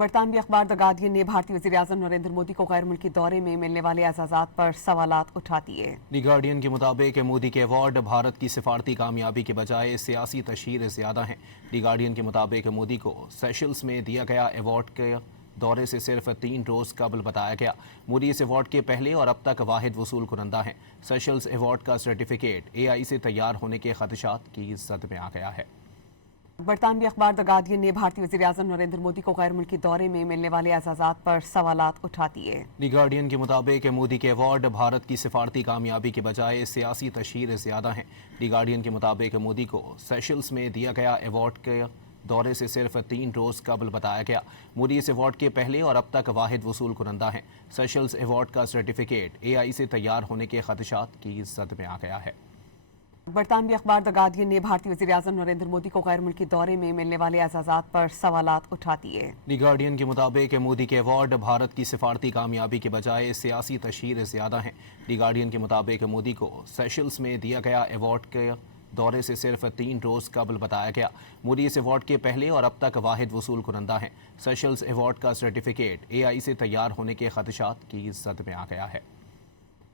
برطانوی اخبار دی گارڈین نے بھارتی وزیر اعظم نریندر مودی کو غیر ملکی دورے میں ملنے والے اعزازات پر سوالات اٹھا دیے۔ دی گارڈین کے مطابق مودی کے ایوارڈ بھارت کی سفارتی کامیابی کے بجائے سیاسی تشہیر زیادہ ہیں۔ دی گارڈین کے مطابق مودی کو سیشلز میں دیا گیا ایوارڈ کے دورے سے صرف 3 روز قبل بتایا گیا۔ مودی اس ایوارڈ کے پہلے اور اب تک واحد وصول کنندہ ہیں۔ سیشلز ایوارڈ کا سرٹیفکیٹ AI سے تیار ہونے کے خدشات کی زد میں آ گیا ہے۔ برطانوی اخبار دی گارڈین نے بھارتی وزیر اعظم نریندر مودی کو غیر ملکی دورے میں ملنے والے اعزازات پر سوالات اٹھا دیے۔ دی گارڈین کے مطابق مودی کے ایوارڈ بھارت کی سفارتی کامیابی کے بجائے سیاسی تشہیر زیادہ ہیں۔ دی گارڈین کے مطابق مودی کو سیشلز میں دیا گیا ایوارڈ کے دورے سے صرف 3 روز قبل بتایا گیا۔ مودی اس ایوارڈ کے پہلے اور اب تک واحد وصول کنندہ ہیں۔ سیشلز ایوارڈ کا سرٹیفکیٹ AI سے تیار ہونے کے خدشات کی زد میں آ گیا ہے۔ برطانوی اخبار دی گارڈین نے بھارتی وزیر اعظم نریندر مودی کو غیر ملکی دورے میں ملنے والے اعزازات پر سوالات اٹھا دیے۔ دی گارڈین کے مطابق مودی کے ایوارڈ بھارت کی سفارتی کامیابی کے بجائے سیاسی تشہیر زیادہ ہیں۔ دی گارڈین کے مطابق مودی کو سیشلز میں دیا گیا ایوارڈ کے دورے سے صرف 3 روز قبل بتایا گیا۔ مودی اس ایوارڈ کے پہلے اور اب تک واحد وصول کنندہ ہیں۔ سیشلز ایوارڈ کا سرٹیفکیٹ AI سے تیار ہونے کے خدشات کی زد میں آ گیا ہے۔